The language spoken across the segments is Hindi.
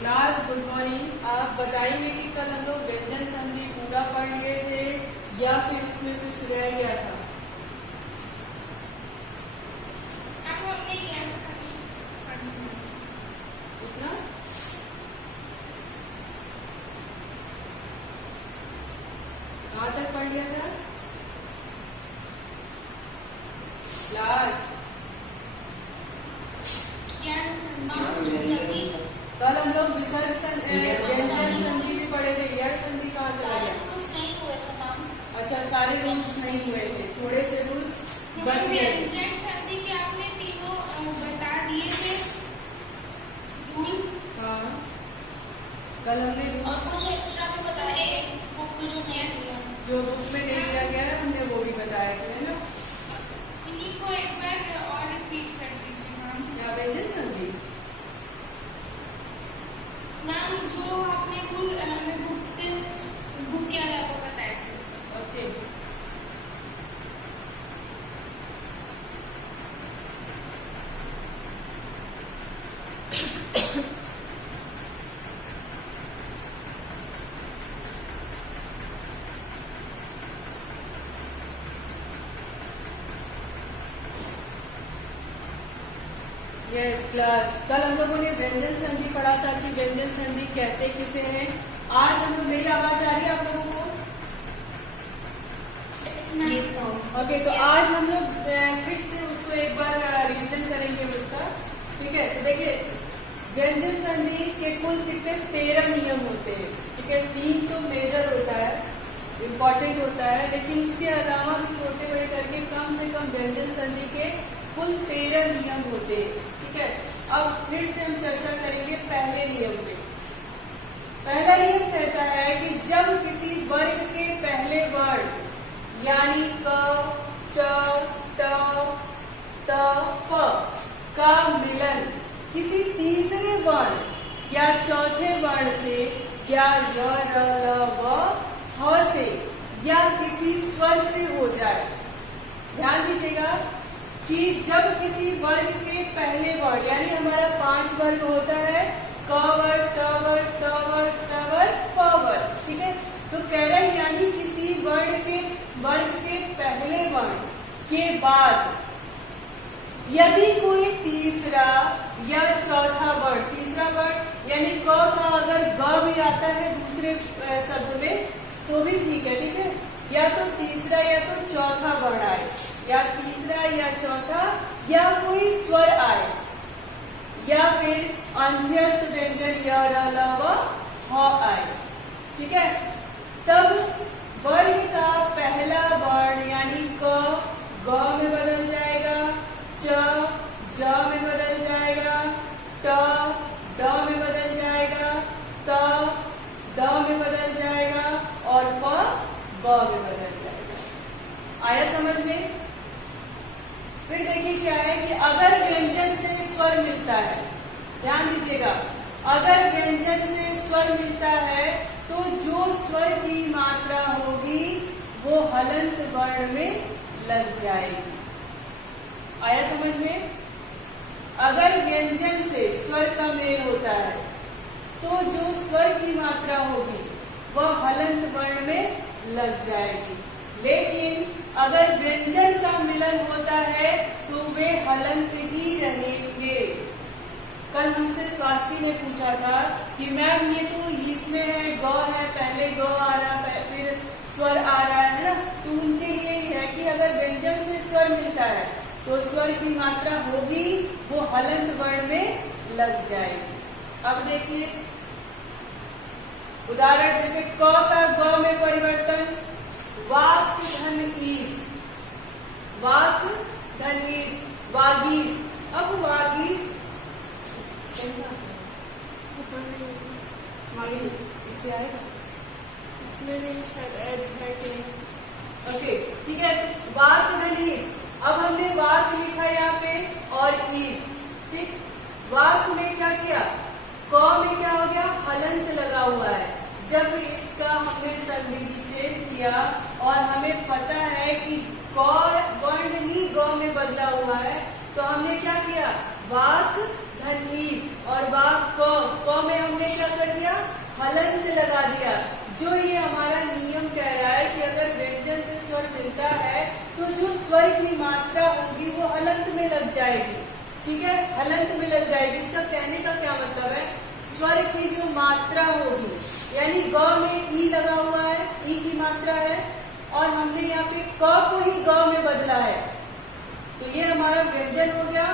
Class good morning. आप बताइए कि कल हम लोग व्यंजन संधि पूरा पढ़ लिए थे या फिर उसमें कुछ रह गया था? इतना कहाँ तक पढ़ लिया था क्लास? कल हम लोग विसर्जन व्यंजन संधि भी पढ़े थे। यह संधि कहाँ चला गया? अच्छा, सारे रूल्स नहीं हुए थे, थोड़े से रूल्स बच गए थे। आपने तीनों बता दिए थे रूल। हाँ, कल हमने और कुछ एक्स्ट्रा भी बताए बुक में जो नया दिया, जो बुक में नहीं दिया गया है हमने वो भी बताया थे, है ना? इन्हीं को एक बार और रिपीट कर दीजिए मैम। क्या व्यंजन संधि? मैम जो आपने रूल हमें बुक से बुक याद आपको बताए थे। ओके, यस क्लास, कल हम लोगों ने व्यंजन संधि पढ़ा था कि व्यंजन संधि कहते किसे हैं। आज हम लोग, मेरी आवाज आ रही है आप लोगों को? ओके, तो आज हम लोग फिर से उसको एक बार रिवीजन करेंगे उसका। ठीक है, तो देखिए व्यंजन संधि के कुल कितने 13 नियम होते हैं। ठीक है, 3 तो मेजर होता है, इम्पोर्टेंट होता है, लेकिन उसके अलावा भी छोटे बड़े करके कम से कम व्यंजन संधि के कुल 13 नियम होते हैं। ठीक है, अब फिर से हम चर्चा करेंगे पहले नियम पे। पहला नियम कहता है कि जब किसी वर्ग के पहले वर्ण यानी क, च, ट, त, प का मिलन किसी तीसरे वर्ण या चौथे वर्ण से या य, र, ल, व, ह से या किसी स्वर से हो जाए। ध्यान दीजिएगा कि जब किसी वर्ग के पहले वर्ण, यानी हमारा 5 वर्ग होता है, क वर्ग, ट वर्ग, ट वर्ग, ट वर्ग, प वर्ग। ठीक है, तो कह रहे हैं यानी किसी वर्ग के पहले वर्ण के बाद यदि कोई तीसरा या चौथा वर्ण, तीसरा वर्ण यानी क का अगर ग भी आता है दूसरे शब्द में तो भी ठीक है। ठीक है, या तो तीसरा या तो चौथा वर्ण आए, या तीसरा या चौथा या कोई स्वर आए, या फिर अंत्यस्थ व्यंजन य, र, ल, व, ह आए। ठीक है, तब वर्ग का पहला वर्ण यानी क ग में बदल जाएगा, च ज में बदल जाएगा, ट ड में बदल जाएगा, त द में बदल जाएगा और प ब में बदल जाएगा। आया समझ में? फिर देखिए क्या है कि अगर व्यंजन से स्वर मिलता है, ध्यान दीजिएगा, अगर व्यंजन से स्वर मिलता है तो जो स्वर की मात्रा होगी वो हलंत वर्ण में लग जाएगी। आया समझ में? अगर व्यंजन से स्वर का मेल होता है तो जो स्वर की मात्रा होगी वह हलंत वर्ण में लग जाएगी, लेकिन अगर व्यंजन का मिलन होता है तो वे हलंत ही रहेंगे। कल हमसे स्वास्थी ने पूछा था कि मैम ये तो इसमें है ग है, पहले ग आ रहा है फिर स्वर आ रहा है ना, तो उनके लिए ही है कि अगर व्यंजन से स्वर मिलता है तो स्वर की मात्रा होगी वो हलंत वर्ण में लग जाएगी। अब देखिए उदाहरण, जैसे क का ग में परिवर्तन, वाक धन ईस, वाक धन ईस, वागीस। अब वागीस इससे आएगा, इसमें नहीं शायद एज है कि नहीं। ओके ठीक है, वाक धन ईस। अब हमने वाक लिखा यहाँ पे और ईस। ठीक, वाक में क्या किया, क में क्या हो गया, हलंत लगा हुआ है। जब इसका हमने संधि विच्छेद किया और हमें पता है कि क वर्ण ही ग में बदला हुआ है, तो हमने क्या किया, वाक धन ईस और वाक क में हमने क्या कर दिया, हलंत लगा दिया। जो ये हमारा नियम कह रहा है कि अगर व्यंजन से स्वर मिलता है तो जो स्वर की मात्रा होगी वो हलंत में लग जाएगी। ठीक है, हलंत में लग जाएगी। इसका कहने का क्या मतलब है, स्वर की जो मात्रा होगी, यानी ग में ई लगा हुआ है, ई की मात्रा है, और हमने यहाँ पे क को ही ग में बदला है, तो ये हमारा व्यंजन हो गया।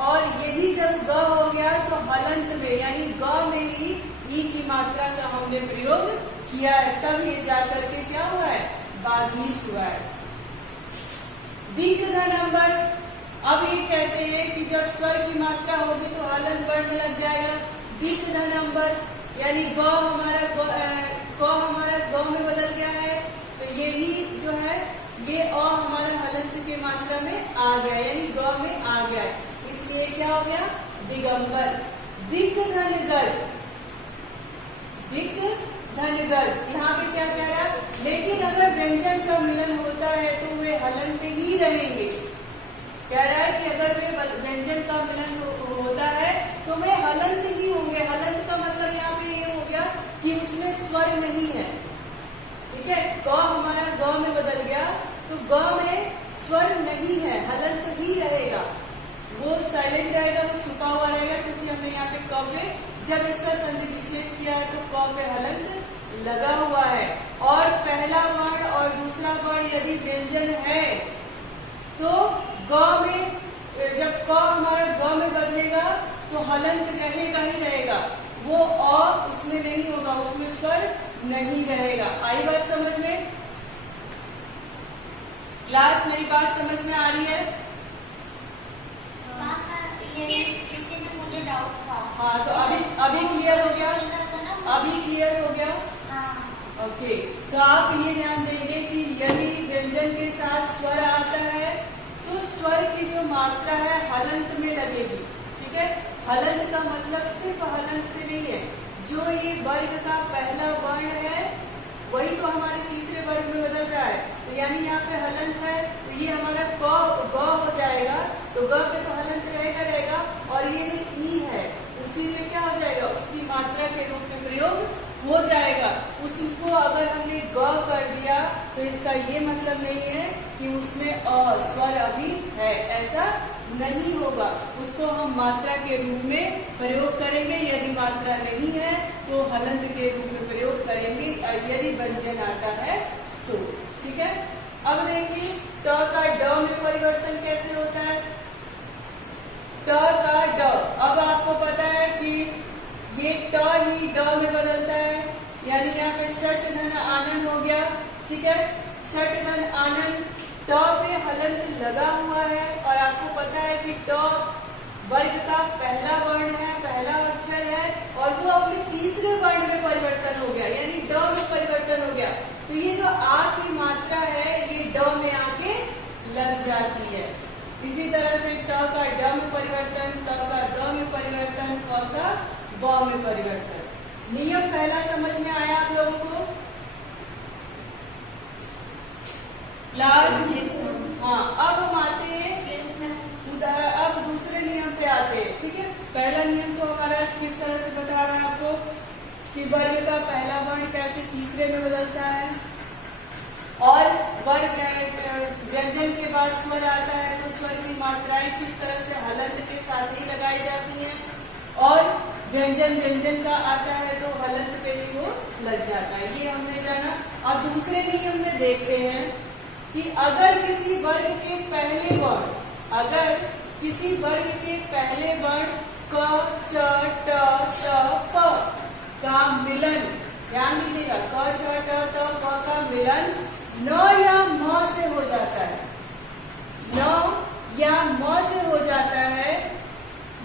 और यही जब ग हो गया तो हलंत में यानी ग में ही ई की मात्रा का हमने प्रयोग किया है, तब ये जाकर के क्या हुआ है, बागीश हुआ है। दीर्घ नंबर, अब ये कहते हैं कि जब स्वर की मात्रा होगी तो हलंत बढ़ने लग जाएगा। दीर्घ नंबर यानी ग हमारा ग में बदल गया है, तो यही जो है ये अ हमारा हलंत की मात्रा में आ गया, यानी ग में आ गया है, इसलिए क्या हो गया, दिगंबर। दिग्ध धन गज, दिग्ध धन गज, यहाँ पे क्या कह रहा है, लेकिन अगर व्यंजन का मिलन होता है तो वे हलंत ही रहेंगे। कह रहा है कि अगर वे व्यंजन का मिलन होता है तो वे हलंत ही होंगे। हलंत का मतलब यहाँ पे ये हो गया कि उसमें स्वर नहीं है। ठीक है, ग हमारा ग में बदल गया तो ग में स्वर नहीं है, हलंत ही रहेगा, वो साइलेंट रहेगा, वो छुपा हुआ रहेगा, क्योंकि हमने यहाँ पे क पे जब इसका संधि विच्छेद किया है तो क पे हलंत लगा हुआ है। और पहला वर्ण और दूसरा वर्ण यदि व्यंजन है तो ग में, जब क हमारा ग में बदलेगा तो हलंत रहेगा ही रहेगा, वो अ उसमें नहीं होगा, उसमें स्वर नहीं रहेगा। आई बात समझ में? क्लास मेरी बात समझ में आ रही है? इसी से मुझे डाउट था। हाँ, तो अभी क्लियर हो गया, अभी क्लियर हो गया। हाँ। ओके, तो आप ये ध्यान देंगे कि यदि व्यंजन के साथ स्वर आता है तो स्वर की जो मात्रा है हलंत में लगेगी। ठीक है, हलंत का मतलब सिर्फ हलंत से नहीं है, जो ये वर्ग का पहला वर्ण है वही तो हमारे तीसरे वर्ग में बदल रहा है, तो यानी यहाँ पे हलंत है तो ये हमारा ग हो जाएगा, तो ग पे तो हलंत रहेगा, और ये जो ई है उसी में क्या हो जाएगा, उसकी मात्रा के रूप में प्रयोग हो जाएगा। उसको अगर हमने ग कर दिया तो इसका ये मतलब नहीं है कि उसमें अ स्वर अभी है, ऐसा नहीं होगा, उसको हम मात्रा के रूप में प्रयोग करेंगे। यदि मात्रा नहीं है तो हलंत के रूप में प्रयोग करेंगे, यदि व्यंजन आता है तो। ठीक है, अब देखिए ट का ड में परिवर्तन कैसे होता है। ट का ड, अब आपको पता है कि ये ट ही ड में बदलता है, यानी यहाँ पे षट धन आनंद हो गया। ठीक है, षट धन आनंद, ट पे हलंत लगा हुआ है, और आपको पता है कि ट वर्ग का पहला वर्ण है, पहला अक्षर है, और वो अपने तीसरे वर्ण में परिवर्तन हो गया, यानी ड में परिवर्तन हो गया, तो ये जो आ की मात्रा है ये ड में आके लग जाती है। इसी तरह से ट का ड में परिवर्तन, त का द में परिवर्तन, क का ब में परिवर्तन। नियम पहला समझ में आया आप लोगों को? क्लास, हाँ, अब हम आते हैं, अब दूसरे नियम पे आते हैं। ठीक है, पहला नियम तो हमारा किस तरह से बता रहा है आपको कि वर्ग का पहला वर्ण कैसे तीसरे में बदलता है, और वर्ग व्यंजन के बाद स्वर आता है तो स्वर की मात्राएं किस तरह से हलंत के साथ ही लगाई जाती हैं, और व्यंजन का आता है तो हलंत पे भी वो लग जाता है, ये हमने जाना। अब दूसरे नियम में देखते हैं कि अगर किसी वर्ग के पहले वर्ण, अगर किसी वर्ग के पहले वर्ण क, च, ट, प का मिलन, ध्यान दीजिएगा, क, च, ट, प का मिलन न या म से हो जाता है, न या म से हो जाता है,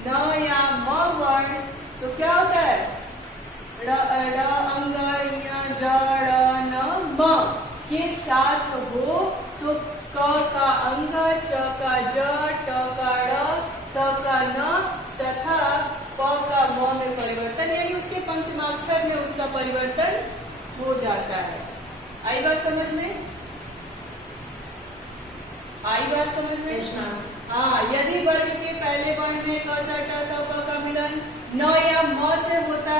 न या म वर्ण, तो क्या होता है, ड़, अंग, ज, ड़, न, म के साथ हो तो क का अंग, च का ज, ट का ड़, त का न तथा प का म में परिवर्तन, यानी उसके पंचमाक्षर में उसका परिवर्तन हो जाता है। आई बात समझ में? आई बात समझ में? हाँ, यदि वर्ग के पहले वर्ण में क, च, ट, त, प का मिलन न या म से होता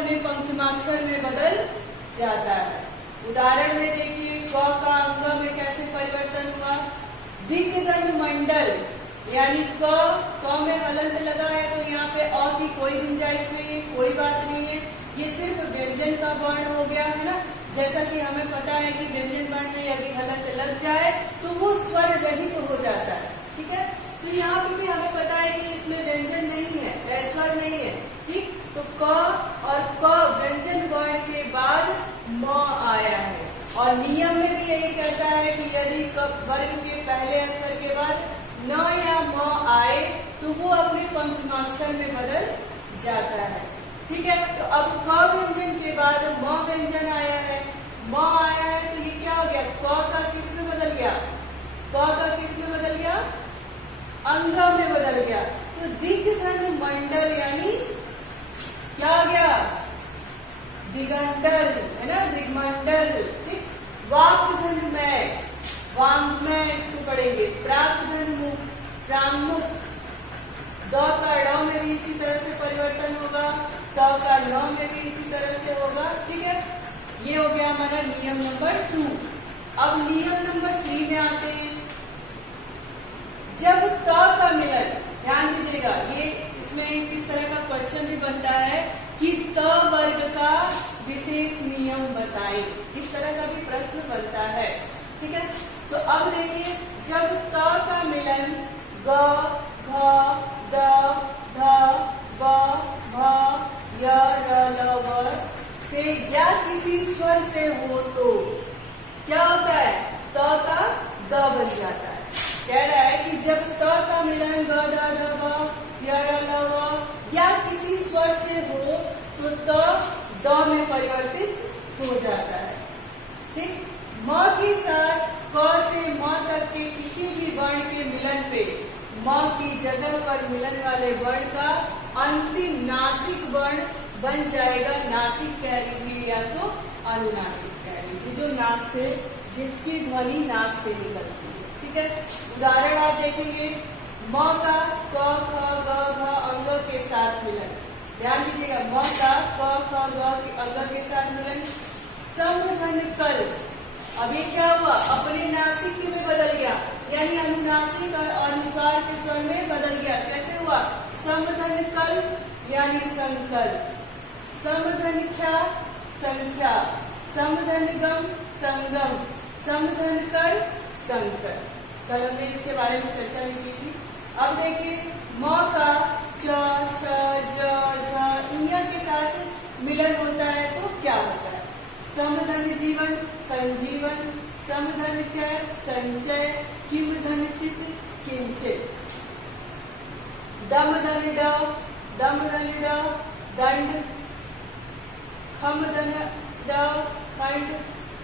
अपने पंचमाक्षर में बदल जाता है। उदाहरण में देखिए क का अंग में कैसे परिवर्तन हुआ। दिग्गंध मंडल यानी क में हलंत लगा है तो यहाँ पे अ की कोई गुंजाइश नहीं है, कोई बात नहीं है, ये सिर्फ व्यंजन का वर्ण हो गया है ना। जैसा कि हमें पता है कि व्यंजन वर्ण में यदि हलंत लग जाए तो वो स्वर रहित हो जाता है, ठीक है। तो यहाँ पे भी हमें पता है कि इसमें व्यंजन नहीं है, स्वर नहीं है, ठीक। तो क और क व्यंजन वर्ण के बाद म आया है और नियम में भी यही कहता है कि यदि क वर्ग के पहले अक्षर के बाद न या म आए तो वो अपने पंचमाक्षर में बदल जाता है, ठीक है। तो अब क व्यंजन के बाद म व्यंजन आया है, म आया है तो ये क्या हो गया, क का किस में बदल गया, क का किस में बदल गया, अंग में बदल गया। तो दिग्गंध मंडल यानी क्या आ गया, दिगंडल है ना, दिग्मंडल, ठीक। वाक्धन्वय, वाङ्मय इसको पढ़ेंगे। प्राक्धन्मुख, प्राङ्मुख, द का ड में भी इसी तरह से परिवर्तन होगा, त का न में भी इसी तरह से होगा, ठीक है। ये हो गया हमारा नियम नंबर 2। अब नियम नंबर 3 में आते हैं। जब त का मिलन, ध्यान दीजिएगा, ये इसमें किस तरह का क्वेश्चन भी बनता है कि त वर्ग का विशेष नियम बताएं, इस तरह का भी प्रश्न बनता है, ठीक है। तो अब देखिए जब त का मिलन ग, घ, द, ध, ब, भ, य, र, ल, व से या किसी स्वर से हो तो क्या होता है, त का द बन जाता है। कह रहा है कि जब त का मिलन ग, ध, ध, ब, य, र, ल, व या किसी स्वर से हो तो त द में परिवर्तित हो जाता है, ठीक। म के साथ क से म तक के किसी भी वर्ण के मिलन पे म की जगह पर मिलन वाले वर्ण का अंतिम नासिक वर्ण बन जाएगा। नासिक कह लीजिए या तो अनुनासिक कह लीजिए, जो नाक से, जिसकी ध्वनि नाक से निकलती है, ठीक है। उदाहरण आप देखेंगे, म का क, ख, ग, घ अंग के साथ मिलन, ध्यान दीजिएगा, म का क, ख, ग के अंग के साथ मिलन। समधन कल, अब ये क्या हुआ, अपने नासिक में बदल गया, यानी अनुनासिक और अनुस्वार के स्वर में बदल गया। कैसे हुआ, समधन कल यानी संकल, समधन ख्या संख्या, समधन गम संगम, समधन कर संकर। कल हमने इसके बारे में चर्चा भी की थी। अब देखिए म का च, छ, ज, झ इया के साथ मिलन होता है तो क्या होता है, समधन जीवन संजीवन, समधन चय संचय, किम धन चित किंचित। दम धन ड, दम धन ड दंड, खम धन ड खंड।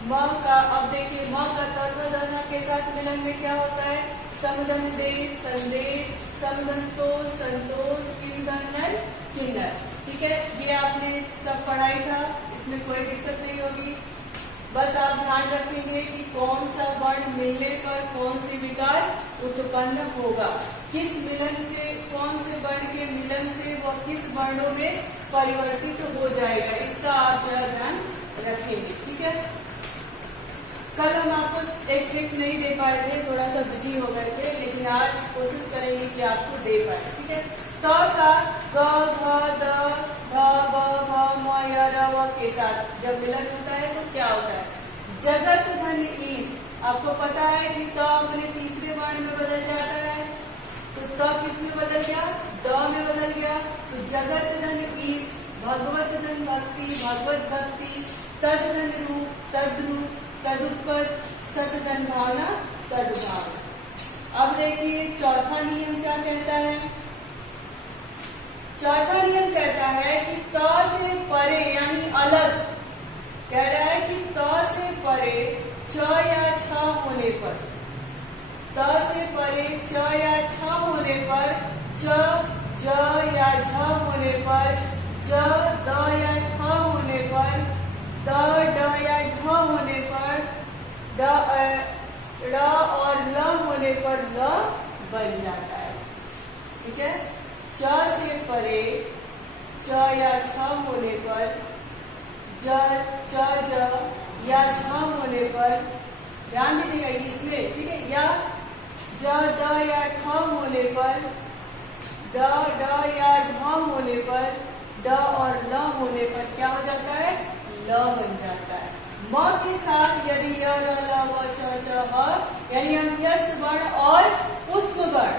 म का, अब देखिए म का तत्वधन के साथ मिलन में क्या होता है, समधन दे संदेह, समधन तोष संतोष, किम धन नर किन्नर, ठीक है। ये आपने सब पढ़ाई था, इसमें कोई दिक्कत नहीं होगी। बस आप ध्यान रखेंगे कि कौन सा वर्ण मिलने पर कौन सी विकार उत्पन्न होगा, किस मिलन से, कौन से वर्ण के मिलन से वह किस वर्णों में परिवर्तित हो जाएगा, इसका आप जरा ध्यान रखेंगे, ठीक है। कल हम आपको एक ट्रिक नहीं दे पाए थे, थोड़ा सा बिजी हो गए थे, लेकिन आज कोशिश करेंगे कि आपको दे पाए, ठीक है। त का ग, घ, द, ध, ब, भ, म, य, र, व के साथ जब मिलन होता है तो क्या होता है, जगत धन ईस। आपको पता है कि त अपने तीसरे वर्ण में बदल जाता है, तो त किस में बदल गया, द में बदल गया। तो जगत धन ईस, भगवत धन भक्ति, भगवत भक्ति, तद धन रूप, तद्रूप, तदुपद, सतधन भावना, सद्भावना। अब देखिए चौथा नियम क्या कहता है। चौथा नियम कहता है कि त से परे यानी अलग, कह रहा है कि त से परे च या छ होने पर, त से परे च या छ होने पर, च, ज या झ होने पर, ज, द या ठ होने पर, द, ड या ढ होने पर, ड, ड़ और ल होने पर ल बन जाता है, ठीक है। च से परे च या छ होने पर, ज च ज या झ होने पर, ध्यान दीजिएगा इसमें, ठीक है, या ज द या ठ होने पर, ड ड या ढ होने पर, ड और ल होने पर क्या हो जाता है, ल बन जाता है। म के साथ यदि य र ल व श श ह यानी अंत्यस्थ वर्ण और पुष्प वर्ण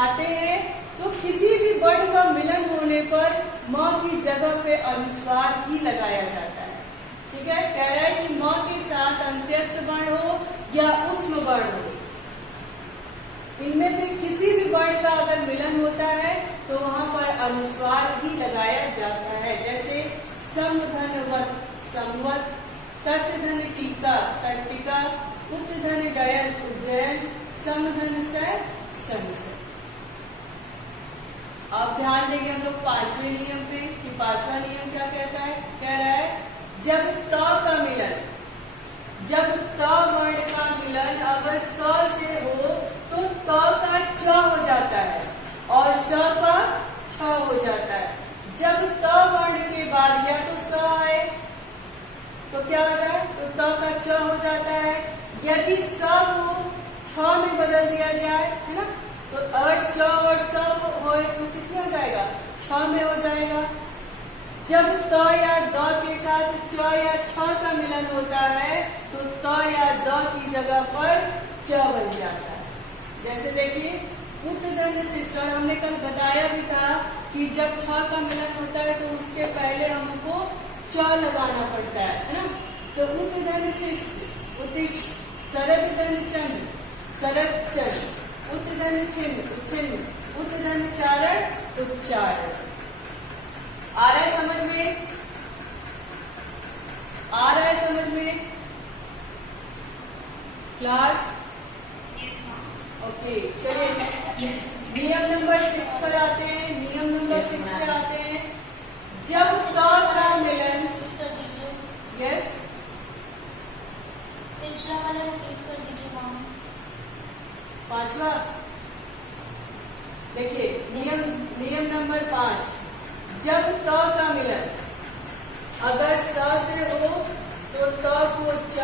आते हैं तो किसी भी वर्ण का मिलन होने पर म की जगह पे अनुस्वार ही लगाया जाता है। ठीक है, कह रहा है कि म के साथ अंत्यस्थ वर्ण हो या उष्म वर्ण हो, इनमें से किसी भी वर्ण का अगर मिलन होता है तो वहां पर अनुस्वार ही लगाया जाता है। जैसे समधनवत समवत, तत्धन टीका तट्टिका, उत्धन डयन उड्डयन, समधन स संस। अब ध्यान देंगे हम लोग पांचवें नियम पे कि पांचवा नियम क्या कहता है, कह रहा है जब त का मिलन, जब त वर्ण का मिलन अगर स से हो तो त का च हो जाता है और श का छ हो जाता है। जब त वर्ण के बाद या तो स आए तो क्या हो जाए, तो त का च हो जाता है। यदि स को छ में बदल दिया जाए, है ना, तो अगर च और स हो तो किसमें हो जाएगा, छ में हो जाएगा। जब त या द के साथ च या छ का मिलन होता है तो त या द की जगह पर च बन जाता है। जैसे देखिए उत्तधन सिस्टर, हमने कल बताया भी था कि जब छ का मिलन होता है तो उसके पहले हमको च लगाना पड़ता है ना। तो उत्तधन शिष्ट, उत्तिष्ठ, शरद धन चंद, शरद चंद, उत्तधन छिन्न छिन्न, उत्तधन चारण उच्चारण। आ रहा है समझ में, आ रहा है समझ में क्लास? ओके, चलिए नियम नंबर 6 पर आते हैं। नियम नंबर 6 पर आते हैं। जब त का मिलन, यस पिछला वाला रिपीट कर दीजिए मैम। पांचवा देखिए, नियम नंबर 5, जब त का मिलन अगर स से हो तो त को च,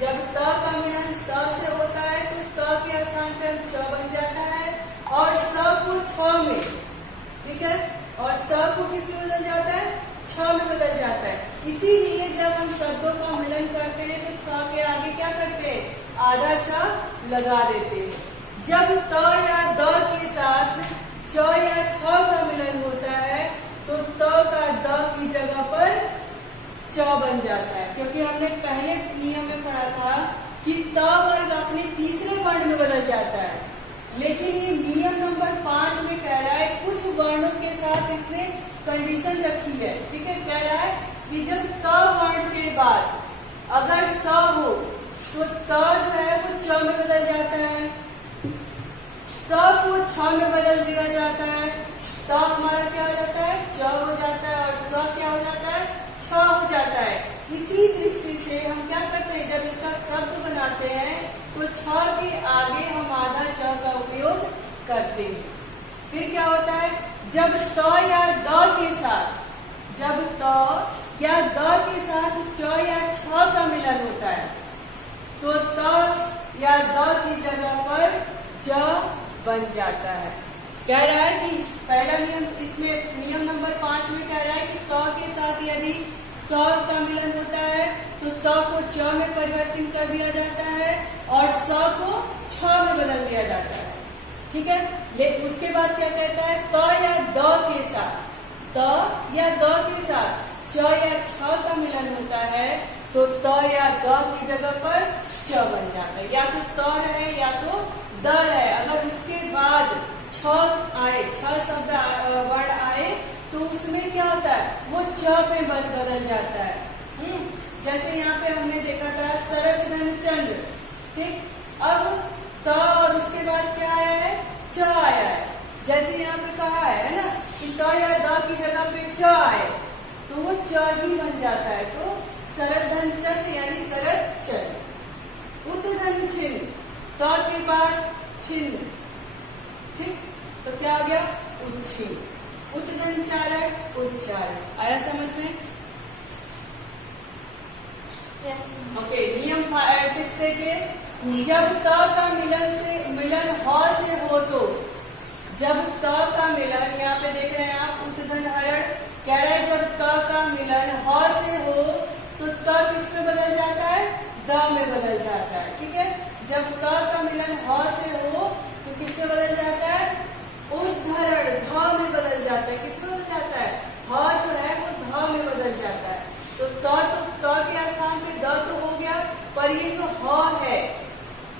जब त का मिलन स से होता है तो त के स्थान पर च बन जाता है और स को छ में, ठीक है, और स को किस में बदल जाता है, छ में बदल जाता है। इसीलिए जब हम शब्दों का मिलन करते हैं तो छ के आगे क्या करते हैं, आधा छ लगा देते हैं। जब त या द के साथ च या छ का मिलन होता है तो त का द की जगह पर च बन जाता है, क्योंकि हमने पहले नियम में पढ़ा था कि त वर्ग अपने तीसरे वर्ण में बदल जाता है। लेकिन ये नियम नंबर 5 में कह रहा है कुछ वर्णों के साथ इसने कंडीशन रखी है, ठीक है, कह रहा है कि जब त वर्ण के बाद अगर स हो तो त जो है वो च में बदल जाता है, स को छ में बदल दिया जाता है, त हमारा क्या हो जाता है, च हो जाता है और स क्या हो जाता है, छ हो जाता है। इसी दृष्टि से हम क्या करते हैं, जब इसका शब्द बनाते हैं तो छ के आगे हम आधा च का उपयोग करते हैं। फिर क्या होता है, जब त या द के साथ, जब त या द के साथ च या छ का मिलन होता है तो त या द की जगह पर च बन जाता है। कह रहा है कि पहला नियम, इसमें नियम नंबर 5 में कह रहा है कि त के साथ यदि स का मिलन होता है तो त को च में परिवर्तित कर दिया जाता है और स को छ में बदल दिया जाता है, ठीक है। ले उसके बाद क्या कहता है, त या द के साथ, त या द के साथ च या छ का मिलन होता है तो त या द की जगह पर च बन जाता है। या तो त रहे या तो द रहे, अगर उसके बाद छ आए, छ शब्द वर्ड आए तो उसमें क्या होता है, वो च पे बदल जाता है। जैसे यहाँ पे हमने देखा था शरद धन चंद्र, ठीक, अब त और उसके बाद क्या आया है, च आया है। जैसे यहाँ पे कहा है ना कि त या द की जगह पे च आए तो वो च ही बन जाता है। तो शरद धन चंद्र यानी शरद चंद्र। उत्तधन छिन्न, त के बाद छिन्न, ठीक, तो क्या आ गया, उच्छिन्न। उत्तधन चारण, उच्चारण। आया समझ में? यस ओके, नियम 6 के जब त का मिलन ह से हो तो, जब त का मिलन, यहाँ पे देख रहे हैं आप उतधन हरण कह रहा है जब त का मिलन ह से हो तो त किस में बदल जाता है? द में बदल जाता है। ठीक है, जब त का मिलन ह से हो तो किसमें बदल जाता है? उद्धरण ध में बदल जाता है। किसमें बदल जाता है? ह जो है वो ध में बदल जाता है। तो त के स्थान पे द तो हो गया, पर ये जो ह है,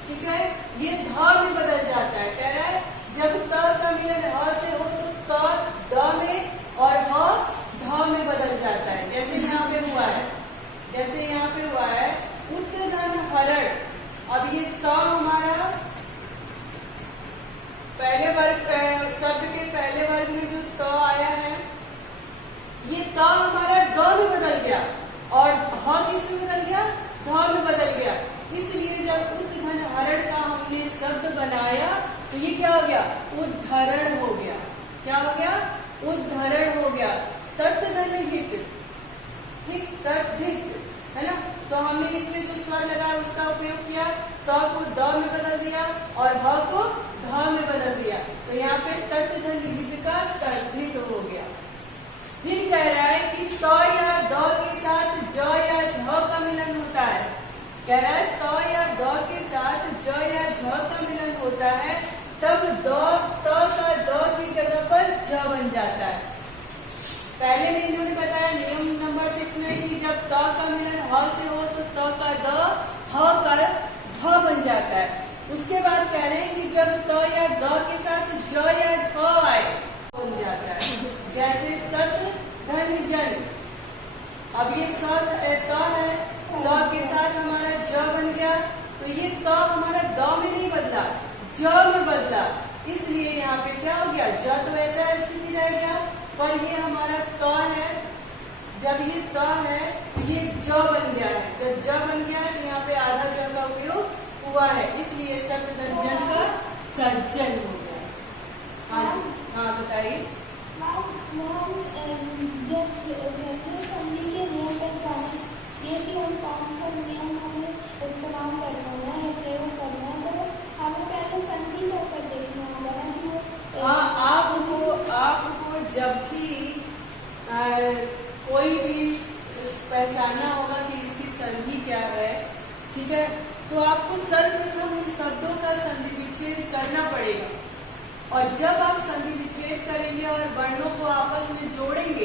ठीक है, ये ध में बदल जाता है। कह रहा है जब त का मिलन ह से हो तो त द में और ह ध में बदल जाता है। जैसे यहाँ पे हुआ है, जैसे यहाँ पे हुआ है उद्धरण हरण। अब ये त हमारा पहले वर्ग, शब्द के पहले वर्ग में जो त आया है, ये त हमारा द में बदल गया और ह किस में बदल गया? ध में बदल गया। इसलिए जब उद्धरण हरण का हमने शब्द बनाया तो ये क्या हो गया? उद्धरण हो गया। क्या हो गया? उद्धरण हो गया। तत्धन हित, ठीक, तद्धित है ना। तो हमने इसमें जो स्वर लगाया उसका उपयोग किया, त को द में बदल दिया और ह को ध में बदल दिया। तो यहाँ पे तत्धन हित का तद्धित हो गया। फिर कह रहा है कि त या द के साथ ज या झ का मिलन होता है। कह रहा है त या द के साथ ज या झ का मिलन होता है, तब त का द की जगह पर ज बन जाता है। पहले में इन्होंने बताया नियम नंबर 6 में कि जब त का मिलन ह से हो तो त का द ह का ध बन जाता है। उसके बाद कह रहे हैं कि जब त या द के साथ ज या झ आए बन जाता है। जैसे सत धन जन, अब ये सत त है, त के साथ हमारा ज बन गया, तो ये त हमारा द में नहीं बदला, ज में बदला। इसलिए यहाँ पे क्या हो गया? ज तो ऐसा स्थिति रह गया, पर ये हमारा त है। जब ये त है तो ये ज बन गया है। जब ज बन गया है तो यहाँ पे आधा ज का उपयोग हुआ है, इसलिए सतजन का सर्जन हो गया। हाँ जी, हाँ बताइए। जब संधि के नियम पहचाने, ये कि हम कौन सा नियम हमें इस्तेमाल करना है, प्रयोग करना है, तो हमें पहले संधि करके देखना होगा ना कि वो। हाँ, आपको जब भी कोई भी पहचानना होगा कि इसकी संधि क्या है, ठीक है, तो आपको सर्वप्रथम उन शब्दों का संधि विच्छेद करना पड़ेगा। और जब आप संधि विच्छेद करेंगे और वर्णों को आपस में जोड़ेंगे